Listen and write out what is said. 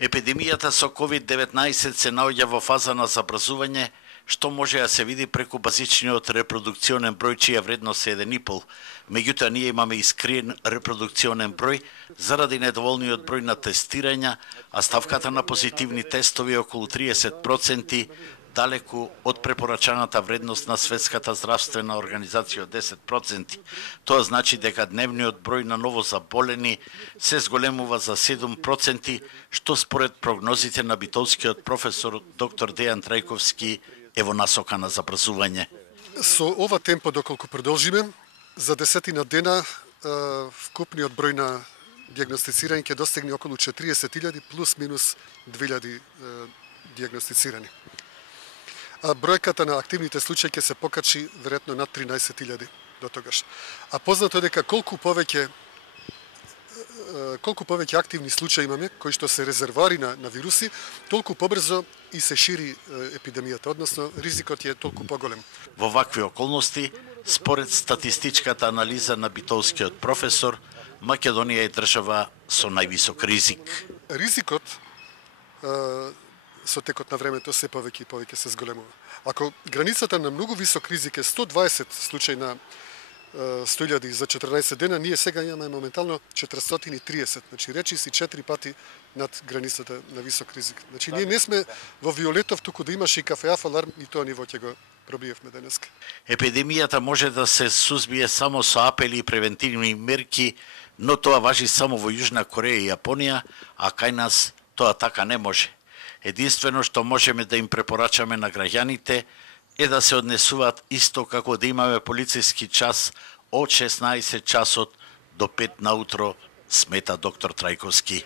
Епидемијата со COVID-19 се наоѓа во фаза на забрзување, што може да се види преку базичниот репродукционен број, чија вредност е 1,5. Меѓутоа, ние имаме искриен репродукционен број заради недоволниот број на тестирања, а ставката на позитивни тестови е околу 30%, далеку од препорачаната вредност на Светската здравствена организација од 10%. Тоа значи дека дневниот број на ново заболени се зголемува за 7%, што според прогнозите на битолскиот професор доктор Дејан Трајковски е во насока на забрзување. Со ова темпо доколку продолжиме, за 10 дена вкупниот број на дијагностицирање ќе достигне околу 40.000 плюс минус 2.000 дијагностицирани. А бројката на активните случаи ќе се покачи веројатно над 13.000 до тогаш. А познато е дека колку повеќе активни случаи имаме, кои што се резервари на вируси, толку побрзо и се шири епидемијата, односно ризикот е толку поголем. Во вакви околности, според статистичката анализа на битолскиот професор, Македонија е држава со највисок ризик. Ризикот со текот на времето се повеќе и повеќе се зголемува. Ако границата на многу висок ризик е 120 случаи на 100.000 за 14 дена, ние сега имаме моментално 430, значи речи си 4 пати над границата на висок ризик. Значи ние не сме во виолетов, туку да имаше и кафеав аларм и тоа ниво ќе го пробиевме денеска. Епидемијата може да се сузбие само со апели и превентивни мерки, но тоа важи само во Јужна Кореја и Јапонија, а кај нас тоа така не може. Единствено што можеме да им препорачаме на граѓаните е да се однесуваат исто како да имаме полициски час од 16 часот до 5 наутро, смета доктор Трајковски.